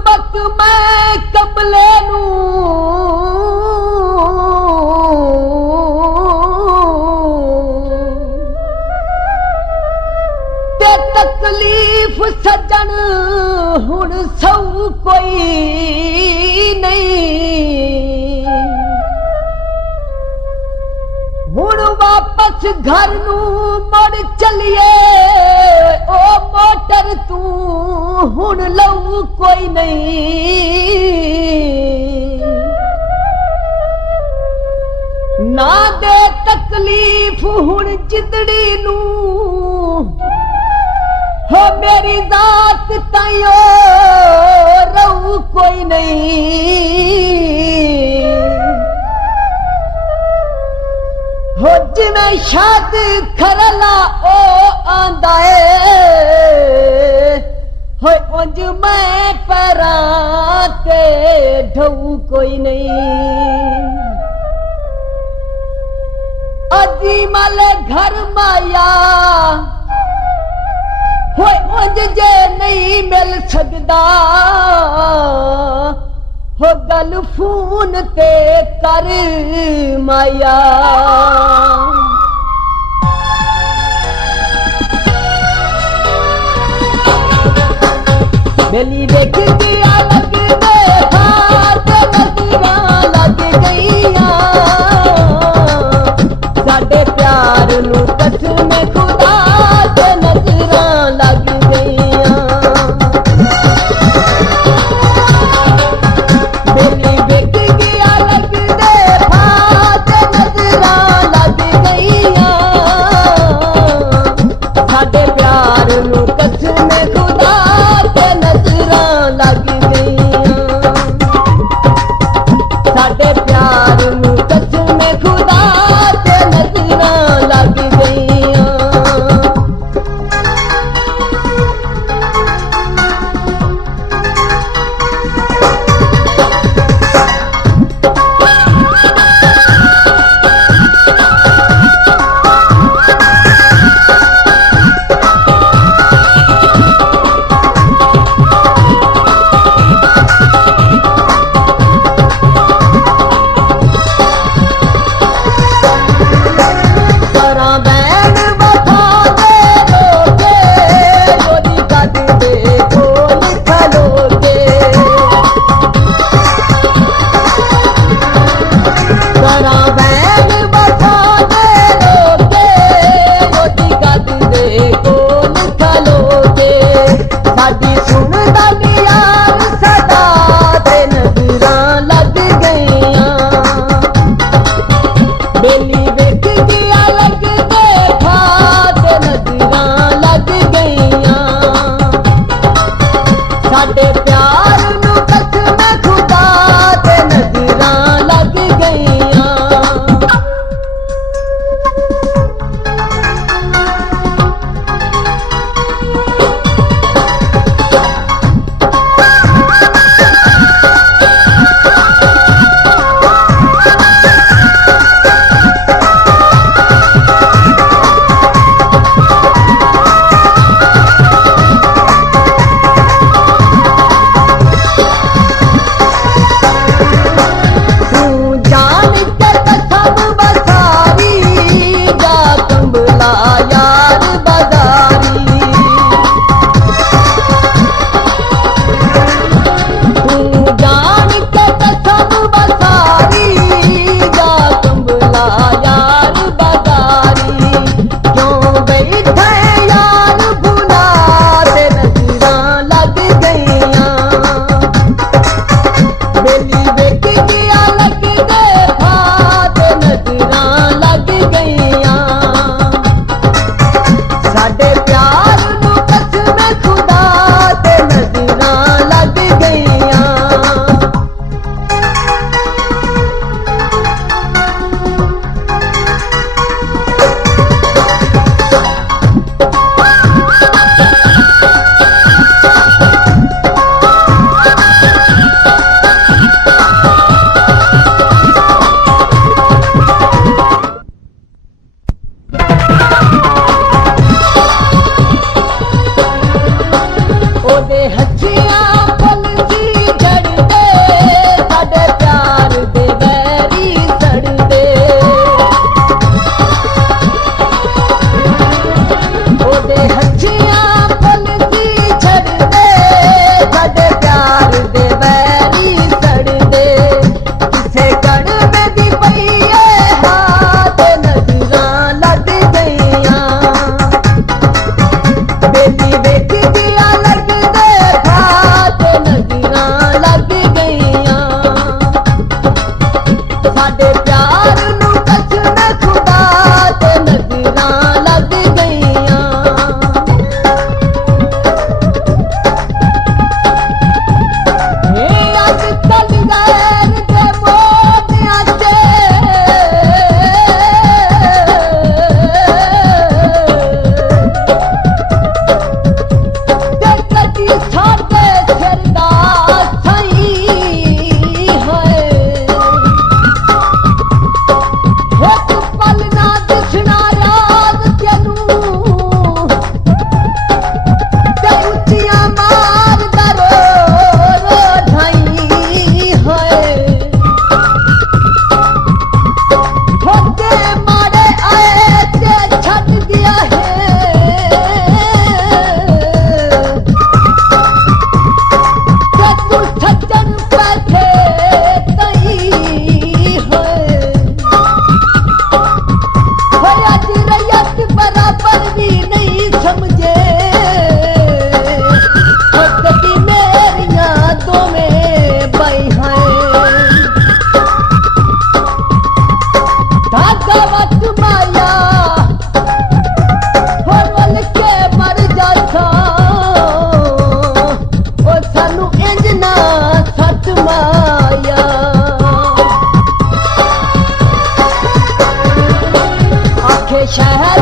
गुरबत मैं कबले नू ते तकलीफ सजन हुण सऊ कोई नहीं। हुण वापस घर नू मुड़ चलिए ओ मोटर तू हुण लऊ कोई नहीं। ना दे तकलीफ हुण जिंदड़ी नू हो मेरी जात ताइयो रहू कोई नहीं। हो जिमें शाद खरला ओ आंदा हो उंज मैं पैरां ते ढऊ कोई नहीं। अजी माले घर माया हो उंज जे नहीं मिल सकदा हो गल फोन ते कर माया। बेली देख दिया लग दे हाथ नजरा लग गईया साडे प्यार नू कठ में खुदा ते नजरा लग गईया। बेली देख गया लग दे हाथ नजरा लग गईया साडे प्यार नू कठ में खुदा ते नजरा लग ਸਾਡੇ ਪਿਆਰ ਨੂੰ ਕਸਮ ਖੁਦਾ ਤੇ ਨਜ਼ਰਾਂ ਲੱਗ ਗਈਆਂ ਇਹ ਅੱਜ ਕੱਲ ਗੈਰ ਦੇ ਮੋਢਿਆਂ ਤੇ ਕਦੀ ਸਾਡੇ ਸਿਰ ਦਾ ਸਹੀ ਹੈ ਇੱਕ ਪਲ ਨਾ ਦਿਖਣਾ ਰਾਤ ਤੈਨੂੰ ਤੇ ਉੱਚੀਆਂ ਮਾਰਦਾ ਰੋ ਢਾਈ ਹੈ ਹੋਤੇ ਮਾੜੇ ਆਏ ਤੇ ਛੱਡ ਗਿਆ ਹੈ ਤੂੰ ਸੱਜਣ ਬੈਠੇ ਤਈ ਹੋਏ ਹੋਇਆ ਜੀ ਰਈਅਤ ਬਰਾਬਰ ਵੀ ਨਹੀਂ ਸਮਝੇ ਹੱਥੀ ਮੇਰੀਆਂ ਦੋਵੇਂ ਬਾਈ ਹੈ ਧਾਗਾ ਵਕਤ ਮਾਇਆ ਹੋਰ ਵੱਲ ਕੇ ਮਰ ਜਾਤਾ ਉਹ ਸਾਨੂੰ ਇੰਜ ਨਾ ਸੱਟ ਮਾਇਆ ਆਖੇ ਸ਼ਹਿਰ